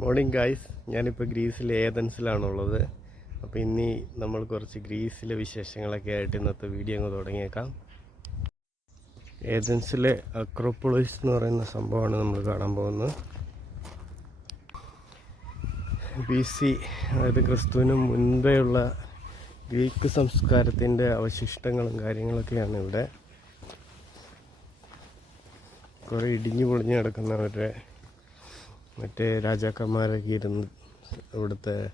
Morning guys ഞാനിപ്പോൾ ഗ്രീസിലെ ഏതൻസിലാണുള്ളത്. അപ്പോൾ ഇനി നമ്മൾ കുറച്ച് ഗ്രീസിലെ വിശേഷങ്ങളൊക്കെ ആയിട്ട് ഇന്നത്തെ വീഡിയോ അങ്ങ് തുടങ്ങിയേക്കാം. ഏതൻസിലെ അക്രോപ്പൊളിസ് എന്ന് പറയുന്ന സംഭവമാണ് നമ്മൾ കാണാൻ പോകുന്നത്. ബി സി അതായത് ക്രിസ്തുവിന് മുൻപേ ഉള്ള ഗ്രീക്ക് സംസ്കാരത്തിന്റെ അവശിഷ്ടങ്ങളും കാര്യങ്ങളൊക്കെയാണ് ഇവിടെ. കുറേ ഇടിഞ്ഞു പൊളിഞ്ഞു കിടക്കുന്നവരുടെ മറ്റേ രാജാക്കന്മാരൊക്കെ ഇരുന്ന് ഇവിടുത്തെ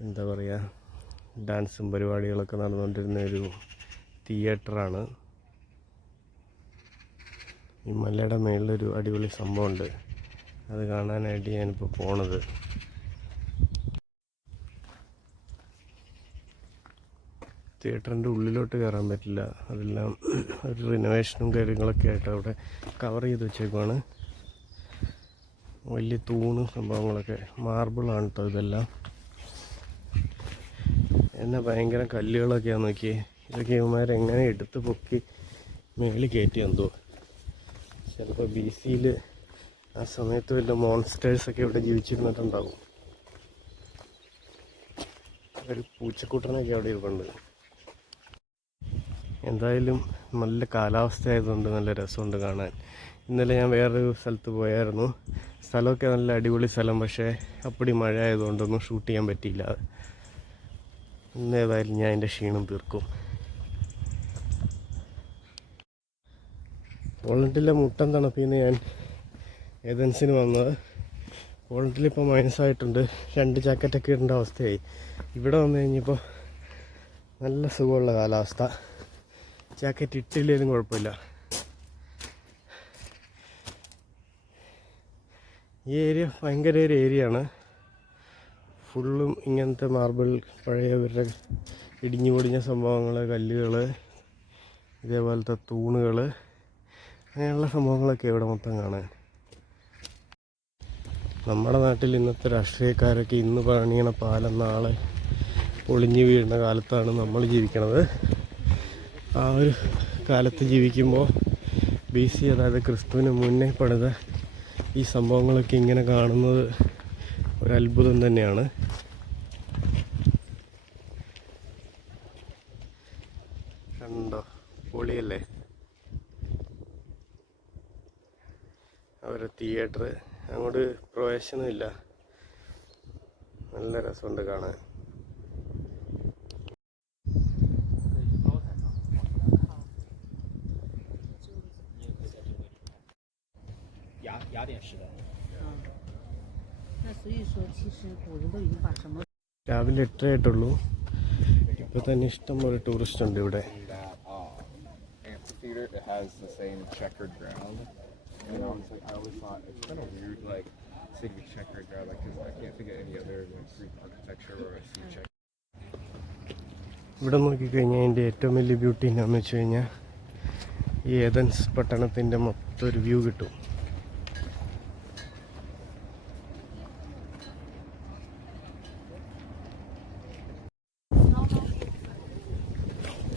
എന്താ പറയുക ഡാൻസും പരിപാടികളൊക്കെ നടന്നുകൊണ്ടിരുന്ന ഒരു തിയേറ്ററാണ്. ഈ മലയുടെ മേളിലൊരു അടിപൊളി സംഭവമുണ്ട്. അത് കാണാനായിട്ട് ഞാനിപ്പോൾ പോണത്. തിയേറ്ററിന്റെ ഉള്ളിലോട്ട് കയറാൻ പറ്റില്ല. അതെല്ലാം ഒരു റിനോവേഷനും കാര്യങ്ങളൊക്കെ ആയിട്ട് അവിടെ കവർ ചെയ്ത് വെച്ചേക്കുവാണ്. വലിയ തൂണ് സംഭവങ്ങളൊക്കെ. മാർബിളാണ് കേട്ടോ ഇതെല്ലാം. എന്നാൽ ഭയങ്കര കല്ലുകളൊക്കെയാണ് നോക്കിയേ ഇതൊക്കെ ഇവന്മാരെങ്ങനെ എടുത്ത് പൊക്കി മേളിൽ കയറ്റി എന്തോ. ചിലപ്പോൾ ബി സിയിൽ ആ സമയത്ത് വല്ല മോൺസ്റ്റേഴ്സൊക്കെ ഇവിടെ ജീവിച്ചിരുന്നിട്ടുണ്ടാകും ഒരു പൂച്ചക്കൂട്ടനൊക്കെ അവിടെ ഇരിപ്പുണ്ട്. എന്തായാലും നല്ല കാലാവസ്ഥ ആയതുകൊണ്ട് നല്ല രസമുണ്ട് കാണാൻ. ഇന്നലെ ഞാൻ വേറൊരു സ്ഥലത്ത് പോയായിരുന്നു. സ്ഥലമൊക്കെ നല്ല അടിപൊളി സ്ഥലം പക്ഷേ അപ്പടി മഴ ആയതുകൊണ്ടൊന്നും ഷൂട്ട് ചെയ്യാൻ പറ്റിയില്ല. ഇന്ന് ഏതായാലും ഞാൻ എന്റെ ക്ഷീണം തീർക്കും. പോളണ്ടിലെ മുട്ടൻ തണുപ്പിന്ന് ഞാൻ ഏതൻസിന് വന്നത്. പോളണ്ടിൽ ഇപ്പോൾ മൈനസ് ആയിട്ടുണ്ട്. രണ്ട് ജാക്കറ്റൊക്കെ ഇടേണ്ട അവസ്ഥയായി. ഇവിടെ വന്നു കഴിഞ്ഞപ്പോൾ നല്ല സുഖമുള്ള കാലാവസ്ഥ. ജാക്കറ്റ് ഇട്ടില്ലെങ്കിലും കുഴപ്പമില്ല. ഈ ഏരിയ ഭയങ്കര ഒരു ഏരിയ ആണ് ഫുള്ളും ഇങ്ങനത്തെ മാർബിൾ പഴയ ഇവരുടെ ഇടിഞ്ഞു പൊടിഞ്ഞ സംഭവങ്ങൾ കല്ലുകൾ ഇതേപോലത്തെ തൂണുകൾ അങ്ങനെയുള്ള സംഭവങ്ങളൊക്കെ ഇവിടെ മൊത്തം കാണാൻ. നമ്മുടെ നാട്ടിൽ ഇന്നത്തെ രാഷ്ട്രീയക്കാരൊക്കെ ഇന്ന് പണിയണ പാലം നാളെ പൊളിഞ്ഞു വീഴുന്ന കാലത്താണ് നമ്മൾ ജീവിക്കണത്. ആ ഒരു കാലത്ത് ജീവിക്കുമ്പോൾ ബി സി അതായത് ക്രിസ്തുവിന് മുന്നേ പണിത ഈ സംഭവങ്ങളൊക്കെ ഇങ്ങനെ കാണുന്നത് ഒരു അത്ഭുതം തന്നെയാണ്. കണ്ടോ? പൊളിയല്ലേ? അവരെ തിയേറ്റർ അങ്ങോട്ട് പ്രവേശനമില്ല. നല്ല രസമുണ്ട് കാണാൻ. 雅雅典式的。 那所以说，其实古人都已经把什么 രാവിലെ എട്ടര ആയിട്ടുള്ളൂ ഇപ്പോൾ തന്നെ ഇഷ്ടം പോലെ ടൂറിസ്റ്റ് ഉണ്ട് ഇവിടെ that uh, amphitheater that has the same checkered ground. And I was like, I always thought it's kind of weird, like seeing the checkered ground, like 'cause I can't think of any other like Greek architecture where I see check. ഇവിടെ നോക്കിക്കഴിഞ്ഞാൽ അതിൻ്റെ ഏറ്റവും വലിയ beauty എന്താണെന്ന് വെച്ച് കഴിഞ്ഞാൽ ഈ Athens പട്ടണത്തിൻ്റെ മൊത്തം ഒരു വ്യൂ കിട്ടും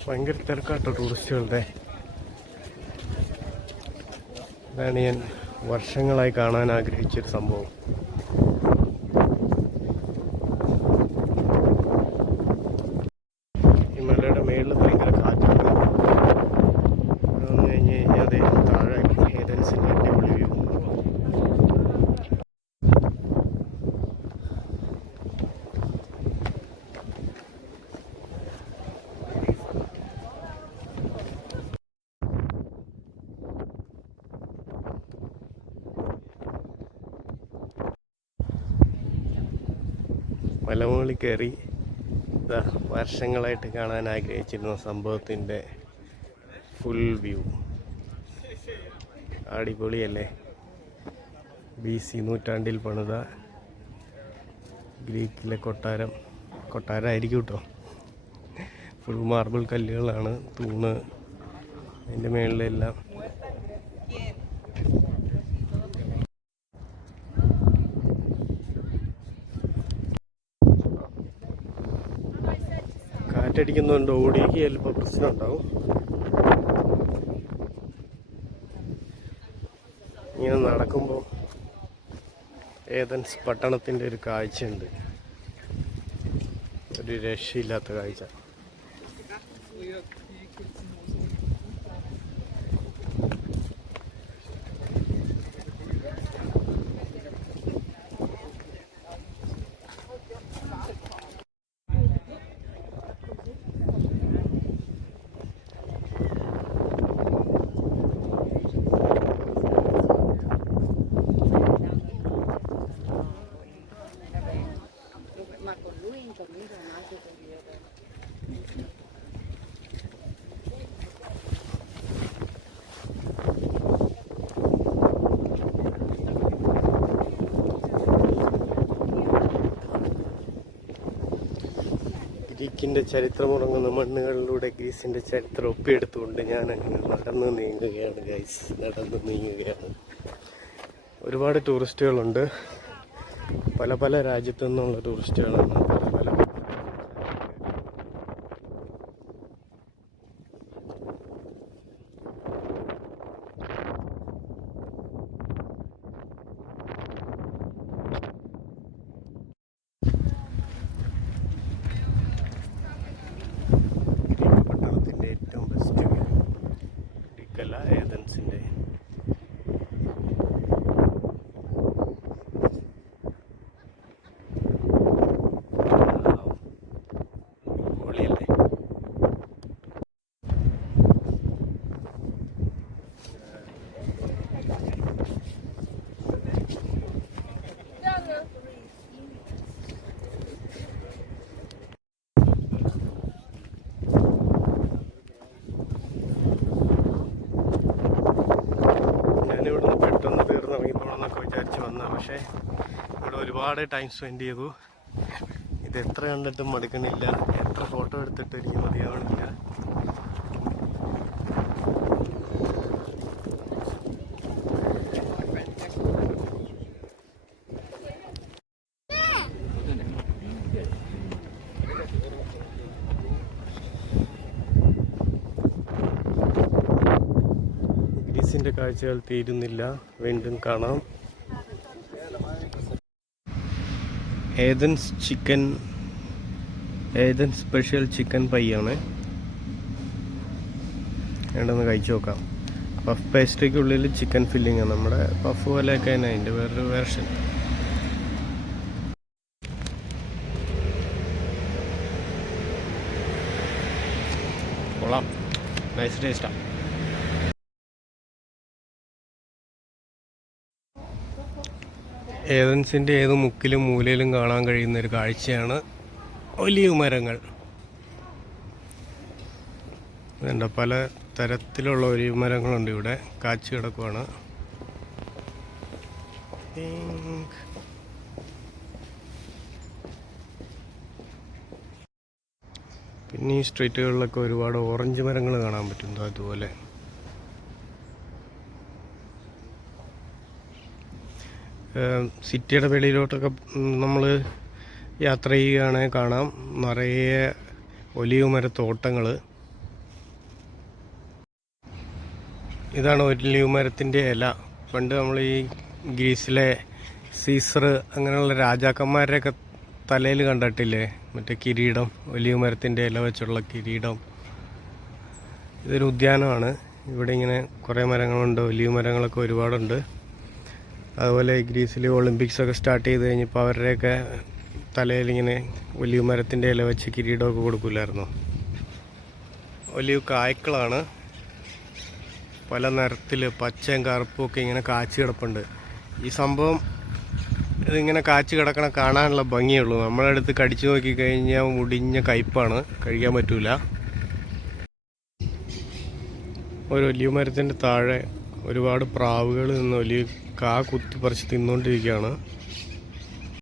ഭയങ്കര തിരക്കാട്ടോ ടൂറിസ്റ്റുകളുടെ ഇതാണ് ഞാൻ വർഷങ്ങളായി കാണാൻ ആഗ്രഹിച്ചൊരു സംഭവം ഈ മലയുടെ മേളിൽ ഭയങ്കര കാറ്റാണ് ഇവിടെ വന്നു കഴിഞ്ഞ് കഴിഞ്ഞാൽ അതെ താഴെ ഏതൻസിന്റെ അടിപൊളി വ്യൂ മലമുകളിൽ കയറി വർഷങ്ങളായിട്ട് കാണാൻ ആഗ്രഹിച്ചിരുന്ന സംഭവത്തിന്റെ ഫുൾ വ്യൂ അടിപൊളിയല്ലേ? ബി സി നൂറ്റാണ്ടിൽ പണിത ഗ്രീക്കിലെ കൊട്ടാരം. കൊട്ടാരമായിരിക്കും കേട്ടോ ഫുൾ മാർബിൾ കല്ലുകളാണ് തൂണ്. അതിന്റെ മുകളിലെല്ലാം കാറ്റടിക്കുന്നുണ്ട് ഓടിക്ക് ചിലപ്പോൾ പ്രശ്നം ഉണ്ടാവും. ഇങ്ങനെ നടക്കുമ്പോൾ ഏതൻസ് പട്ടണത്തിന്റെ ഒരു കാഴ്ചയുണ്ട്. ഒരു രക്ഷയില്ലാത്ത കാഴ്ച. ഗ്രീക്കിന്റെ ചരിത്രമുറങ്ങുന്ന മണ്ണുകളിലൂടെ ഗ്രീസിന്റെ ചരിത്രം ഒപ്പിയെടുത്തുകൊണ്ട് ഞാൻ അങ്ങനെ നടന്നു നീങ്ങുകയാണ് ഗൈസ് നടന്നു നീങ്ങുകയാണ്. ഒരുപാട് ടൂറിസ്റ്റുകളുണ്ട് പല പല രാജ്യത്തു നിന്നുള്ള ടൂറിസ്റ്റുകളാണ് പല പല ഗ്രീക്ക് പട്ടണത്തിന്റെ ഏറ്റവും ബെസ്റ്റ് ഗ്രീക്കല്ല ഏതൻസിന്റെ പൊളിയല്ലേ ഞാനിവിടുന്ന് പെട്ടെന്ന് തീർന്നിറങ്ങിപ്പോണെന്നൊക്കെ വിചാരിച്ച് വന്ന പക്ഷേ ഇവിടെ ഒരുപാട് ടൈം സ്പെൻഡ് ചെയ്തു. ഇത് എത്ര കണ്ടിട്ടും മടുക്കണില്ല എത്ര ഫോട്ടോ എടുത്തിട്ട് എനിക്ക് മതിയാവണില്ല. ഗ്രീസിന്റെ കാഴ്ചകൾ തീരുന്നില്ല. വീണ്ടും കാണാം. Athens chicken Athens special chicken pie ആണ് വേണ്ടൊന്ന് കഴിച്ചു നോക്കാം. പഫ് പേസ്ട്രിക്കുള്ളിൽ ചിക്കൻ ഫില്ലിംഗ് ആണ്. നമ്മുടെ പഫ് പോലെയൊക്കെ തന്നെ അതിന്റെ വേറൊരു വേർഷൻ കൊള്ളാം. നൈസ് ടേസ്റ്റാണ് ഏതൻസിന്റെ ഏത് മുക്കിലും മൂലയിലും കാണാൻ കഴിയുന്ന ഒരു കാഴ്ചയാണ് ഒലിവ് മരങ്ങൾ. ഇതുണ്ട് പല തരത്തിലുള്ള ഒലിവ് മരങ്ങളുണ്ട് ഇവിടെ. കാച്ചു കിടക്കുവാണ്. പിന്നെ ഈ സ്ട്രീറ്റുകളിലൊക്കെ ഒരുപാട് ഓറഞ്ച് മരങ്ങൾ കാണാൻ പറ്റും. അതുപോലെ സിറ്റിയുടെ വെളിയിലോട്ടൊക്കെ നമ്മൾ യാത്ര ചെയ്യുകയാണെങ്കിൽ കാണാം. നിറയെ ഒലിവ് മരത്തോട്ടങ്ങൾ ഇതാണ് ഒലിവ് മരത്തിന്റെ ഇല. പണ്ട് നമ്മൾ ഈ ഗ്രീസിലെ സീസർ അങ്ങനെയുള്ള രാജാക്കന്മാരുടെയൊക്കെ തലയിൽ കണ്ടിട്ടില്ലേ? മറ്റേ കിരീടം ഒലിവ് മരത്തിന്റെ ഇല വെച്ചുള്ള കിരീടം. ഇതൊരു ഉദ്യാനമാണ്. ഇവിടെ ഇങ്ങനെ കുറേ മരങ്ങളുണ്ട് ഒലിവ് മരങ്ങളൊക്കെ ഒരുപാടുണ്ട്. അതുപോലെ ഗ്രീസിൽ ഒളിമ്പിക്സ് ഒക്കെ സ്റ്റാർട്ട് ചെയ്ത് കഴിഞ്ഞപ്പോൾ അവരുടെയൊക്കെ തലയിൽ ഇങ്ങനെ ഒലിവ് മരത്തിന്റെ ഇല വെച്ച് കിരീടമൊക്കെ കൊടുക്കില്ലായിരുന്നു ഒലിവ് കായ്ക്കളാണ്. പല നിറത്തിൽ പച്ചയും കറുപ്പും ഒക്കെ ഇങ്ങനെ കാച്ചു കിടപ്പുണ്ട്. ഈ സംഭവം ഇതിങ്ങനെ കാച്ചി കിടക്കണ കാണാനുള്ള ഭംഗിയേ ഉള്ളൂ. നമ്മളെ അടുത്ത് കടിച്ചു നോക്കി കഴിഞ്ഞാൽ മുടിഞ്ഞ കയ്പാണ്. കഴിക്കാൻ പറ്റൂല. ഒരു ഒലിവ് മരത്തിന്റെ താഴെ ഒരുപാട് പ്രാവുകൾ നിന്ന് ഒലിവ് കാ കുത്തി പറിച്ച് തിന്നുകൊണ്ടിരിക്കുകയാണ്